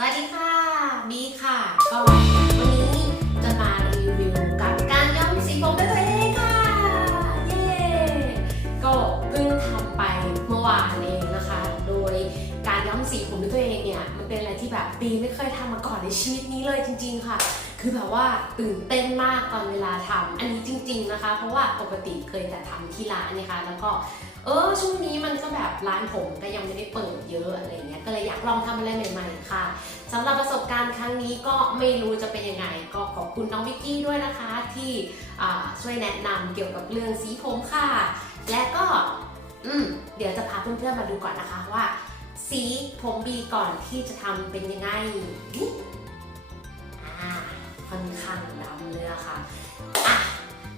สวัสดีค่ะบีค่ะ ก็วันนี้จะมารีวิวกับการย้อมสีผมด้วยตัวเองค่ะ เย้ก็เพิ่งทำไปเมื่อวานเองนะคะ โดยการย้อมสีผมด้วยตัวเองเนี่ยมันเป็นอะไรที่แบบบีไม่เคยทำมาก่อนในชีวิตนี้เลยจริง ๆ ค่ะ คือแบบว่าตื่นเต้นมากตอนเวลาทำอันนี้จริง ๆนะคะ เพราะว่าปกติเคยแต่ทำที่ร้านนะคะแล้วก็ เออช่วงนี้มันก็แบบร้านผมก็ยังไม่ได้เปิดเยอะอะไรเงี้ยก็เลยอยากลองทำอะไรใหม่ๆค่ะสำหรับประสบการณ์ครั้งนี้ก็ไม่รู้จะเป็นยังไง ก็ขอบคุณน้องวิกกี้ด้วยนะคะ ที่ช่วยแนะนำเกี่ยวกับเรื่องสีผมค่ะ และก็อืมเดี๋ยวจะพาเพื่อนๆมาดูก่อนนะคะว่า สีผมบีก่อนที่จะทำเป็นยังไงนี่อ่าค่อนข้างดำเลยอะค่ะอะ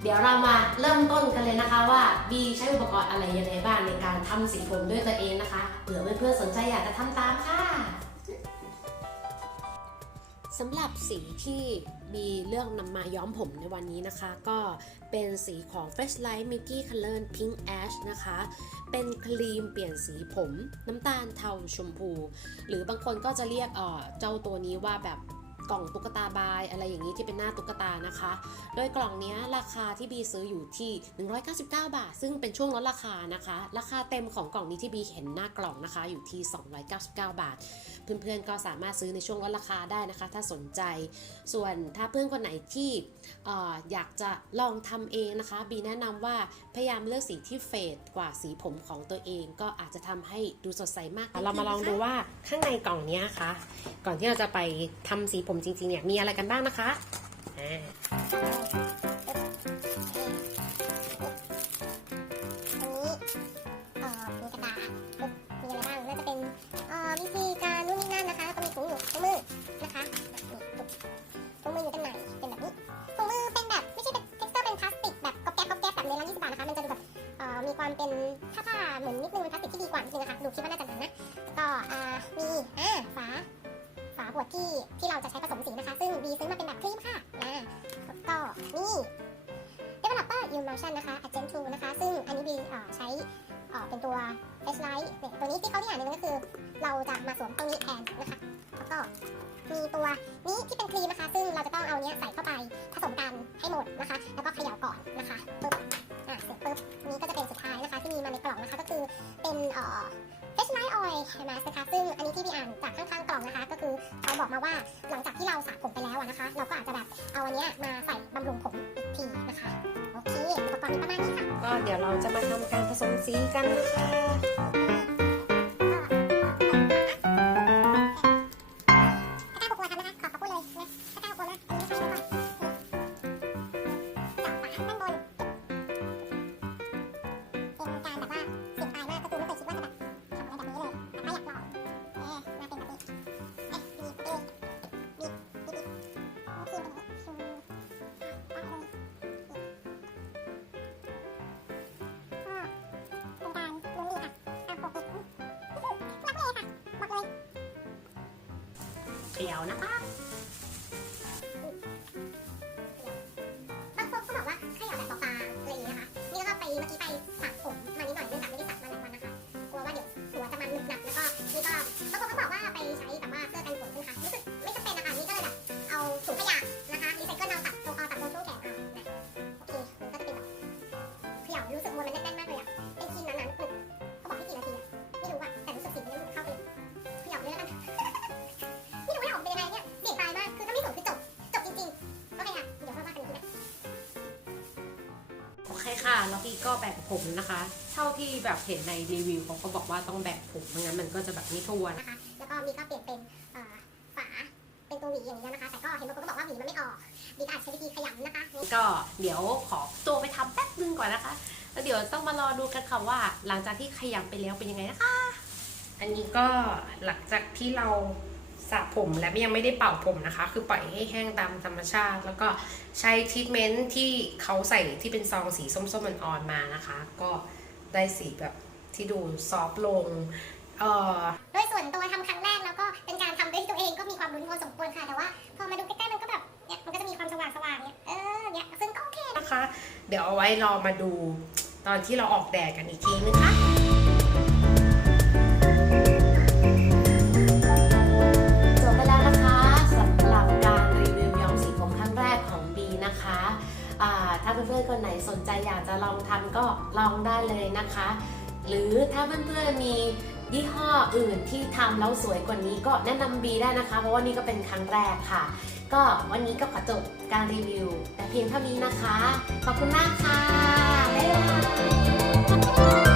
เดี๋ยวเรามาเริ่มต้นกันเลยนะคะว่าบีใช้อุปกรณ์อะไรยังไงบ้างในการทำสีผมด้วยตัวเองนะคะเผื่อเพื่อนๆสนใจอยากจะทำตามค่ะสำหรับสีที่บีเลือกนำมาย้อมผมในวันนี้นะคะ ก็เป็นสีของ Fresh Light Milky Color Pink Ash นะคะ เป็นครีมเปลี่ยนสีผม น้ำตาลเทาชมพู หรือบางคนก็จะเรียกเออเจ้าตัวนี้ว่าแบบ กล่องตุ๊กตาบายอะไรอย่างนี้ที่เป็นหน้าตุ๊กตานะคะ โดยกล่องนี้ราคาที่บีซื้ออยู่ที่ 199 บาท ซึ่งเป็นช่วงลดราคานะคะ ราคาเต็มของกล่องนี้ที่บีเห็นหน้ากล่องนะคะอยู่ที่ 299 บาท เพื่อนๆก็สามารถซื้อในช่วงลดราคาได้นะคะ ถ้าสนใจ ส่วนถ้าเพื่อนคนไหนที่ออยากจะลองทำเองนะคะบีแนะนำว่าพยายามเลือกสีที่เฟดกว่าสีผมของตัวเอง ก็อาจจะทำให้ดูสดใสมากเรามาลองดูว่าข้างในกล่องนี้ค่ะ ก่อนที่เราจะไปทำสีผมจริงๆเนี่ยมีอะไรกันบ้างนะคะอ่ามีกระดาษมีอะไรบ้างน่าจะเป็นอ่อวิธีการนู่นนี่นั่นะคะแล้วก็มีถุงอยู่ถุงมือนะคะนี่ปึ๊บถุงมืออยู่ด้านในเป็นแบบนี้ถุงมือเป็นแบบไม่ใช่เป็นเท็กเจอร์เป็นพลาสติกแบบก๊อบแก๊บก๊อบแก๊บแบบในร้าน20บาทนะคะมันจะดูแบบเอ่อมีความเป็นผ้าเหมือนนิดนึงเป็นพลาสติกที่ดีกว่านิดนึงนะคะ ดูคิดว่าน่าจะหนานะ ก็อ่ามีอ่าฝา ฝาขวดที่ที่เราจะใช้ผสมสีนะคะ ซึ่งบีซื้อมาเป็นแบบครีมค่ะนะแล้วก็นี่ developer emulsion นะคะ agent 2นะคะ ซึ่งอันนี้บีอ่อใช้เอ่อเป็นตัว H light เนี่ยตัวนี้ที่เขาที่อย่างหนึงก็คือ เราจะมาสวมตรงนี้แทนนะคะ แล้วก็มีตัวนี้ที่เป็นครีมนะคะ ซึ่งเราจะต้องเอาเนี้ยใส่เข้าไปผสมกันให้หมดนะคะ แล้วก็เขย่าก่อนนะคะปึ๊บอะเสร็จปึ๊บนี้ก็จะเป็นสุดท้ายนะคะ ที่มีมาในกล่องนะคะ ก็คือเป็นเอ่อ H light oil mask นะคะ ซึ่งอันนี้ที่พี่อ่านจาก บอกมาว่าหลังจากที่เราสระผมไปแล้วนะคะ เราก็อาจจะแบบเอาอันเนี้ยมาใส่บำรุงผมอีกทีนะคะ โอเคอุปกรณ์มีประมาณนี้ค่ะ ก็เดี๋ยวเราจะมาทำการผสมสีกันนะคะ เขย่านะคะ คค่ะ แล้วพี่ก็แบ่งผมนะคะ เท่าที่แบบเห็นในรีวิวเขาก็บอกว่าต้องแบ่งผมไม่งั้นมันก็จะแบบไม่ทั่วนะนะคะ แล้วก็มีก็เปลี่ยนเป็นเอ่อฝาเป็นตัวหวีอย่างนี้แล้วนะคะ แต่ก็เห็นบางคนก็บอกว่าหวีมันไม่ออกมีก็อาจใช้วิธีขยำนะคะนี่ก็เดี๋ยวขอตัวไปทำแป๊บนึงก่อนนะคะ แล้วเดี๋ยวต้องมารอดูกันค่ะว่า หลังจากที่ขยำไปแล้วเป็นยังไงนะคะ อันนี้ก็หลังจากที่เรา สระผมและยังไม่ได้เป่าผมนะคะ คือปล่อยให้แห้งตามธรรมชาติ แล้วก็ใช้ทรีทเมนต์ที่เขาใส่ที่เป็นซองสีส้มๆอ่อนๆมานะคะ ก็ได้สีแบบที่ดูซอฟต์ลงเอ่อโดยส่วนตัวทำครั้งแรกแล้วก็เป็นการทำด้วยตัวเองก็มีความลุ้นพอสมควรค่ะแต่ว่า พอมาดูใกล้ๆมันก็แบบเนี่ยมันก็จะมีความสว่างๆเนี่ยเออเนี่ยซึ่งก็โอเคนะคะ เดี๋ยวเอาไว้รอมาดูตอนที่เราออกแดดกันอีกทีนึงค่ะ อนๆคนไหนสนใจอยากจะลองทำก็ลองได้เลยนะคะ หรือถ้าเพื่อนๆมียี่ห้ออื่นที่ทำแล้วสวยกว่านี้ก็แนะนำบีได้นะคะ เพราะว่านี่ก็เป็นครั้งแรกค่ะ ก็วันนี้ก็ขอจบการรีวิว แต่เพียงเท่านี้นะคะ ขอบคุณมากค่ะ บ๊ายบาย